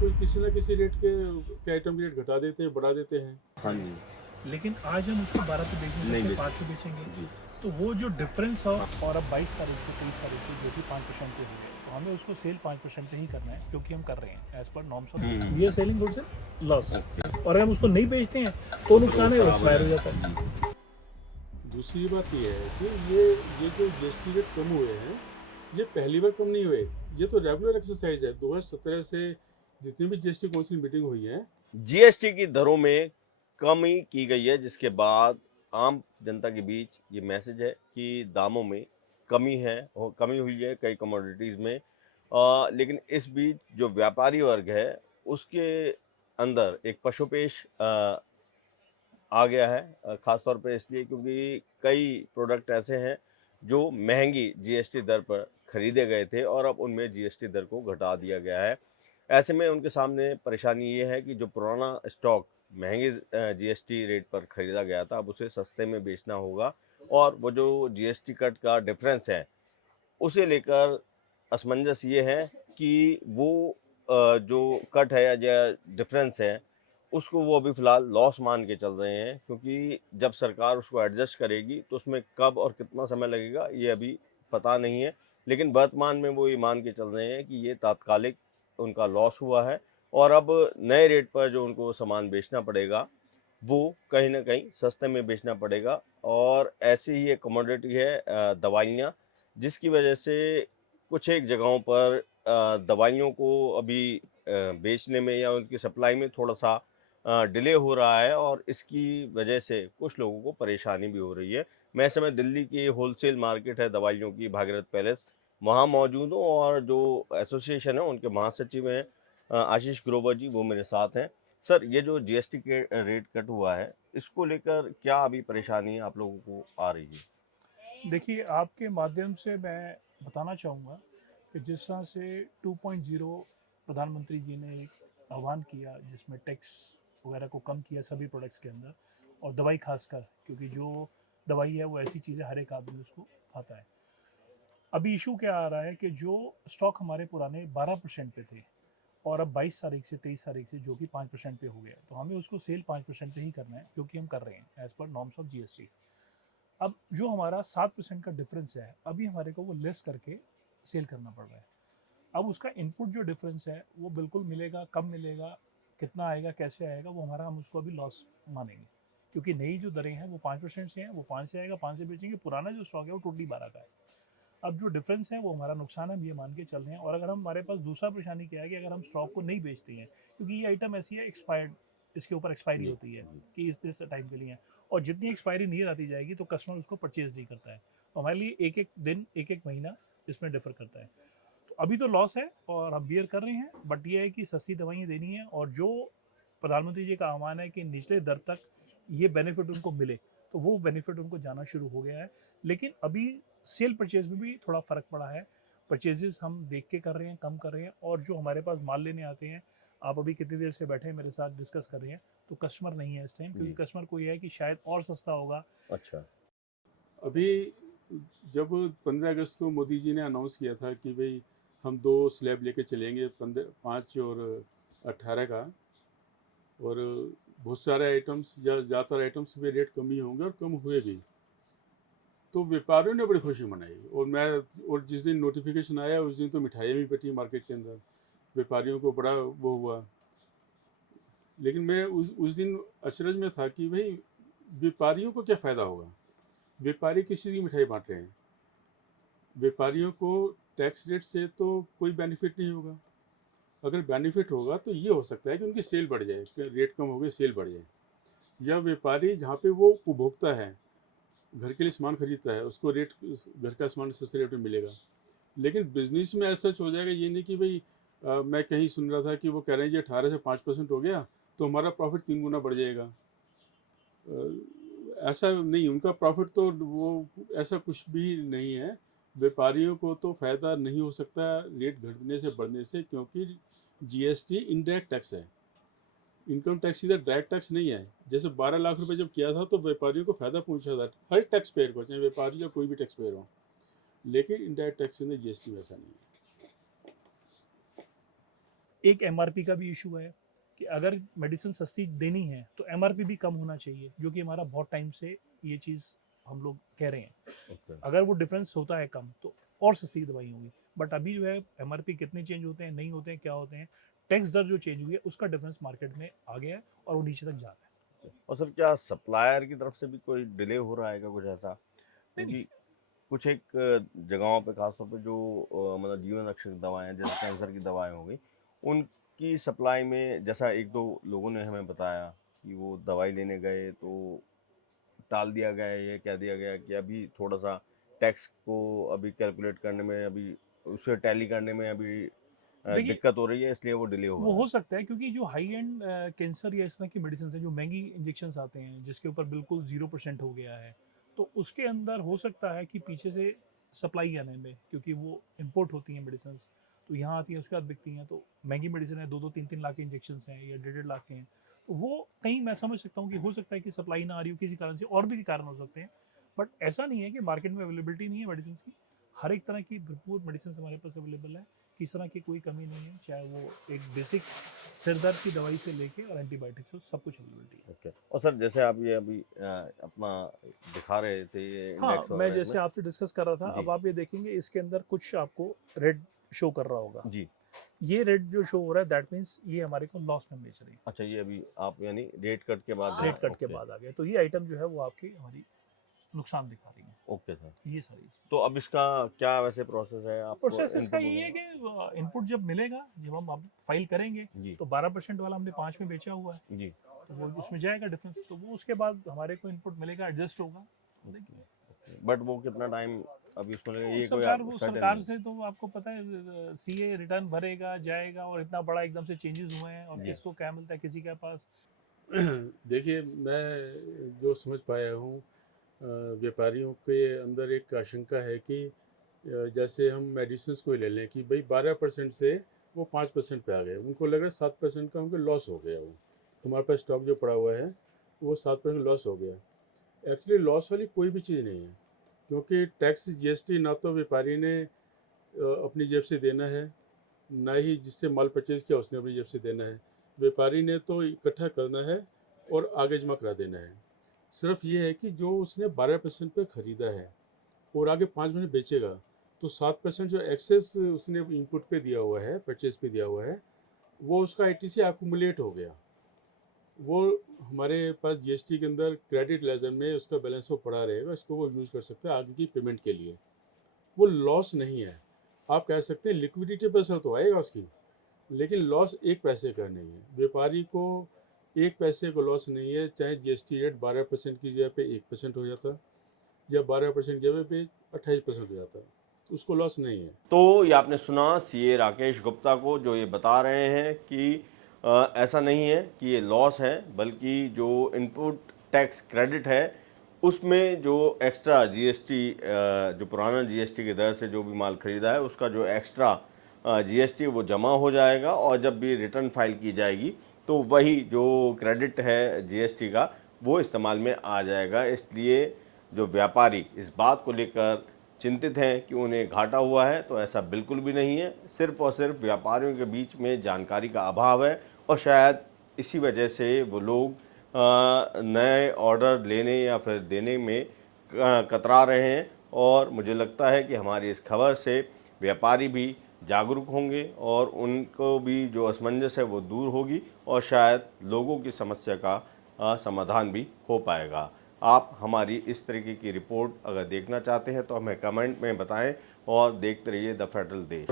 कोई किसी ना किसी रेट के आइटम के रेट घटा देते हैं, बढ़ा देते हैं। हाँ जी। लेकिन आज हम उसको 12 पे बेच नहीं नहीं सकते, बेच 5 पे बेचेंगे। जी। तो वो जो डिफरेंस हो, और अब 22 तारीख से 23 तारीख से जो कि 5% पे हो गए, तो हमें उसको सेल 5% पे ही करना है, क्योंकि हम कर रहे हैं as per norms of we are selling goods at loss. और अगर हम उसको नहीं बेचते हैं तो नुकसान है, एक्सपायर हो जाता है। दूसरी बात ये है कि ये जो जीएसटी रेट कम हुए हैं, ये पहली बार कम नहीं हुए। ये तो रेगुलर एक्सरसाइज है। 2017 से जितनी भी जीएसटी काउंसिल मीटिंग हुई है, जीएसटी की दरों में कमी की गई है, जिसके बाद आम जनता के बीच ये मैसेज है कि दामों में कमी है और कमी हुई है कई कमोडिटीज़ में। लेकिन इस बीच जो व्यापारी वर्ग है उसके अंदर एक पशुपेश आ गया है, ख़ास तौर पे इसलिए क्योंकि कई प्रोडक्ट ऐसे हैं जो महंगी जीएसटी दर पर खरीदे गए थे और अब उनमें जीएसटी दर को घटा दिया गया है। ऐसे में उनके सामने परेशानी ये है कि जो पुराना स्टॉक महंगे जीएसटी रेट पर खरीदा गया था, अब उसे सस्ते में बेचना होगा और वो जो जीएसटी कट का डिफरेंस है, उसे लेकर असमंजस ये है कि वो जो कट है या डिफरेंस है, उसको वो अभी फ़िलहाल लॉस मान के चल रहे हैं, क्योंकि जब सरकार उसको एडजस्ट करेगी तो उसमें कब और कितना समय लगेगा ये अभी पता नहीं है। लेकिन वर्तमान में वो ये मान के चल रहे हैं कि ये तात्कालिक उनका लॉस हुआ है और अब नए रेट पर जो उनको सामान बेचना पड़ेगा, वो कहीं न कहीं सस्ते में बेचना पड़ेगा। और ऐसी ही एक कमोडिटी है दवाइयाँ, जिसकी वजह से कुछ एक जगहों पर दवाइयों को अभी बेचने में या उनकी सप्लाई में थोड़ा-सा डिले हो रहा है और इसकी वजह से कुछ लोगों को परेशानी भी हो रही है। मैं इस समय दिल्ली की होलसेल मार्केट है दवाइयों की, भागीरथ पैलेस, वहाँ मौजूद हूँ और जो एसोसिएशन है उनके महासचिव हैं आशीष ग्रोवर जी, वो मेरे साथ हैं। सर, ये जो जीएसटी के रेट कट हुआ है, इसको लेकर क्या अभी परेशानी आप लोगों को आ रही है? देखिए, आपके माध्यम से मैं बताना चाहूँगा कि जिस तरह से 2.0 प्रधानमंत्री जी ने एक आह्वान किया, जिसमें टैक्स वगैरह को कम किया सभी प्रोडक्ट्स के अंदर, और दवाई खासकर, क्योंकि जो दवाई है वो ऐसी चीज़ है हर एक आदमी उसको खाता है। अभी इशू क्या आ रहा है कि जो स्टॉक हमारे पुराने 12% पे थे, और अब 22 तारीख से 23 तारीख से जो कि 5% पे हो गया, तो हमें उसको सेल 5% पे ही करना है, क्योंकि हम कर रहे हैं as per norms of GST. अब जो हमारा 7% का डिफरेंस है, अभी हमारे को वो लेस करके सेल करना पड़ रहा है। अब उसका इनपुट जो डिफरेंस है वो बिल्कुल मिलेगा, कम मिलेगा, कितना आएगा, कैसे आएगा, वो हमारा, हम उसको अभी लॉस मानेंगे, क्योंकि नई जो दरें हैं वो 5% से हैं, वो 5 से आएगा, 5 से बेचेंगे, पुराना जो स्टॉक है वो टोटली 12 का है। अब जो डिफरेंस है वो हमारा नुकसान है, हम ये मान के चल रहे हैं। और अगर हमारे पास दूसरा परेशानी क्या है कि अगर हम स्टॉक को नहीं बेचते हैं, क्योंकि ये आइटम ऐसी है एक्सपायर्ड, इसके ऊपर एक्सपायरी जी, होती है जी। कि इस टाइम के लिए है, और जितनी एक्सपायरी नियर आती जाएगी तो कस्टमर उसको परचेज नहीं करता है, तो हमारे लिए एक एक दिन, एक एक महीना इसमें डिफर करता है। तो अभी तो लॉस है और हम बियर कर रहे हैं, बट ये है कि सस्ती दवाइयाँ देनी है, और जो प्रधानमंत्री जी का आह्वान है कि निचले दर तक ये बेनिफिट उनको मिले, तो वो बेनिफिट उनको जाना शुरू हो गया है। लेकिन अभी सेल परचेज में भी थोड़ा फ़र्क पड़ा है। परचेजेस हम देख के कर रहे हैं, कम कर रहे हैं, और जो हमारे पास माल लेने आते हैं, आप अभी कितनी देर से बैठे हैं मेरे साथ डिस्कस कर रहे हैं, तो कस्टमर नहीं है इस टाइम, क्योंकि जी, कस्टमर को ये है कि शायद और सस्ता होगा। अच्छा। अभी जब 15 अगस्त को मोदी जी ने अनाउंस किया था कि भाई हम 2 स्लैब लेके चलेंगे, 15, 5 और 18 का, और बहुत सारे आइटम्स या ज़्यादातर आइटम्स पे रेट कम ही होंगे और कम हुए भी, तो व्यापारियों ने बड़ी खुशी मनाई। और जिस दिन नोटिफिकेशन आया उस दिन तो मिठाइयाँ भी बटी मार्केट के अंदर, व्यापारियों को बड़ा वो हुआ। लेकिन मैं उस दिन अचरज में था कि भाई व्यापारियों को क्या फ़ायदा होगा। व्यापारी किस चीज़ की मिठाई बांट रहे हैं। व्यापारियों को टैक्स रेट से तो कोई बेनिफिट नहीं होगा। अगर बेनिफिट होगा तो ये हो सकता है कि उनकी सेल बढ़ जाए, कि रेट कम हो गए, सेल बढ़ जाए। या व्यापारी जहाँ पे वो उपभोक्ता है, घर के लिए सामान खरीदता है, उसको रेट, घर का सामान सस्ते रेट में मिलेगा। लेकिन बिजनेस में ऐसा सच हो जाएगा, ये नहीं कि भाई मैं कहीं सुन रहा था कि वो कह रहे हैं जी 18 से 5% हो गया तो हमारा प्रॉफिट 3 गुना बढ़ जाएगा। ऐसा नहीं, उनका प्रॉफिट तो वो, ऐसा कुछ भी नहीं है। व्यापारियों को तो फ़ायदा नहीं हो सकता रेट घटने से, बढ़ने से, क्योंकि जीएसटी इनडायरेक्ट टैक्स है। इनकम टैक्स सीधा डायरेक्ट टैक्स नहीं है। जैसे 12 लाख रुपए जब किया था तो व्यापारियों को फ़ायदा पहुंचा था, हर टैक्स पेयर को, चाहे व्यापारी या कोई भी टैक्स पेयर हो। लेकिन इनडायरेक्ट टैक्स में जीएसटी वैसा नहीं है। एक एमआरपी का भी इशू है कि अगर मेडिसिन सस्ती देनी है तो एमआरपी भी कम होना चाहिए, जो कि हमारा बहुत टाइम से ये चीज़ हम लोग कह रहे हैं। ओके। अगर वो डिफरेंस होता है कम तो और सस्ती दवाई होगी, बट अभी जो है एमआरपी कितने चेंज होते हैं, नहीं होते हैं, क्या होते हैं, टैक्स दर जो चेंज हुई है उसका डिफरेंस मार्केट में आ गया है और वो नीचे तक जा रहा है। और सर क्या सप्लायर की तरफ से भी कोई डिले हो रहा है क्या, कुछ ऐसा? नहीं नहीं, क्योंकि कुछ एक जगहों पे खासतौर पे जो मतलब जीवन रक्षक दवाएं जैसे कैंसर की दवाएं हो गई, उनकी सप्लाई में जैसा एक दो लोगों ने हमें बताया कि वो दवाई लेने गए तो टाल दिया गया है, ये कह दिया गया कि अभी थोड़ा सा टैक्स को अभी कैलकुलेट करने में, अभी उसे टैली करने में अभी देखिए दिक्कत हो रही है, इसलिए वो डिले हो वो रहा हो सकता है क्योंकि जो हाई एंड कैंसर या इस तरह की मेडिसिन है, जो महंगी इंजेक्शन आते हैं जिसके ऊपर बिल्कुल 0% हो गया है, तो उसके अंदर हो सकता है कि पीछे से सप्लाई आने में, क्योंकि वो इम्पोर्ट होती हैं मेडिसिन, तो यहाँ आती हैं उसके बाद बिकती हैं, तो महंगी मेडिसिन है, 2-2, 3-3 लाख के इंजेक्शन हैं या 1.5 लाख के हैं, तो वो कहीं मैं समझ सकता हूँ कि हो सकता है कि सप्लाई ना आ रही हो किसी कारण से, और भी कारण हो सकते हैं, बट ऐसा नहीं है कि मार्केट में अवेलेबिलिटी नहीं है मेडिसिन की। हर एक तरह की भरपूर मेडिसिन हमारे पास अवेलेबल है, किस तरह की कोई कमी नहीं है, चाहे वो एक बेसिक सिर दर्द की दवाई से लेके और एंटीबायोटिक्स हो, सब कुछ अवेलेबिलिटी है। है। ओके। और सर जैसे आप ये अभी अपना दिखा रहे थे ये हाँ, इंडेक्स मैं वगैरह जैसे इसमें। आपसे डिस्कस कर रहा था, जी अब आप ये देखेंगे इसके अंदर कुछ आपको रेड शो कर रहा होगा, जी। ये रेड जो शो हो रहा है दैट मीन्स ये हमारे को लॉस में बेच रही है, अच्छा, ये अभी आप यानी रेट कट के बाद रेट कट के ओके। बाद आ गया, तो ये आइटम जो है वो आपकी हमारी नुकसान दिखा रही है, ओके सर। ये सारी तो अब इसका क्या वैसे प्रोसेस है, आपको प्रोसेस इसका इनपुट ये है वगैरह? कि इनपुट जब मिलेगा, जब हम अब फाइल करेंगे, जी तो 12% वाला हमने 5 में बेचा हुआ है, जी। तो वो उसमें जाएगा डिफरेंस, तो वो उसके बाद हमारे को इनपुट मिलेगा, एडजस्ट होगा, तो देखिए। बट वो कितना टाइम अभी उसमें लगेगा, तो ये कोई सरकार, आप वो सर्टेन सरकार नहीं? से तो आपको पता है सीए रिटर्न भरेगा जाएगा, और इतना बड़ा एकदम से चेंजेस हुए हैं, और जी किसको क्या मिलता है किसी के पास। देखिए, मैं जो समझ पाया हूँ, व्यापारियों के अंदर एक आशंका है कि जैसे हम मेडिसिन्स को ही ले लें कि भाई 12% से वो 5% पे आ गए, उनको लग रहा है 7% का उनको लॉस हो गया। वो हमारे पास स्टॉक जो पड़ा हुआ है वो 7% लॉस हो गया। एक्चुअली लॉस वाली कोई भी चीज़ नहीं है, क्योंकि टैक्स जीएसटी ना तो व्यापारी ने अपनी जेब से देना है, ना ही जिससे माल परचेज किया उसने अपनी जेब से देना है। व्यापारी ने तो इकट्ठा करना है और आगे जमा करा देना है। सिर्फ ये है कि जो उसने 12% पे ख़रीदा है और आगे 5% बेचेगा, तो 7% जो एक्सेस उसने इनपुट पे दिया हुआ है, परचेज पे दिया हुआ है, वो उसका आईटीसी एक्यूमुलेट हो गया। वो हमारे पास जीएसटी के अंदर क्रेडिट लेजर में उसका बैलेंस वो पड़ा रहेगा, इसको वो यूज़ कर सकता है आगे की पेमेंट के लिए। वो लॉस नहीं है। आप कह सकते हैं लिक्विडिटी पर असर तो आएगा उसकी, लेकिन लॉस एक पैसे का नहीं है। व्यापारी को एक पैसे को लॉस नहीं है, चाहे जीएसटी रेट 12% की जगह पे 1% हो जाता, या 12% की जगह पे 28% हो जाता, तो उसको लॉस नहीं है। तो ये आपने सुना सीए राकेश गुप्ता को, जो ये बता रहे हैं कि ऐसा नहीं है कि ये लॉस है, बल्कि जो इनपुट टैक्स क्रेडिट है उसमें जो एक्स्ट्रा जीएसटी, जो पुराना जीएसटी की दर से जो भी माल खरीदा है उसका जो एक्स्ट्रा जीएसटी वो जमा हो जाएगा, और जब भी रिटर्न फाइल की जाएगी तो वही जो क्रेडिट है जीएसटी का वो इस्तेमाल में आ जाएगा। इसलिए जो व्यापारी इस बात को लेकर चिंतित हैं कि उन्हें घाटा हुआ है, तो ऐसा बिल्कुल भी नहीं है। सिर्फ और सिर्फ व्यापारियों के बीच में जानकारी का अभाव है, और शायद इसी वजह से वो लोग नए ऑर्डर लेने या फिर देने में कतरा रहे हैं। और मुझे लगता है कि हमारी इस खबर से व्यापारी भी जागरूक होंगे और उनको भी जो असमंजस है वो दूर होगी, और शायद लोगों की समस्या का समाधान भी हो पाएगा। आप हमारी इस तरीके की रिपोर्ट अगर देखना चाहते हैं तो हमें कमेंट में बताएं, और देखते रहिए द फेडरल देश।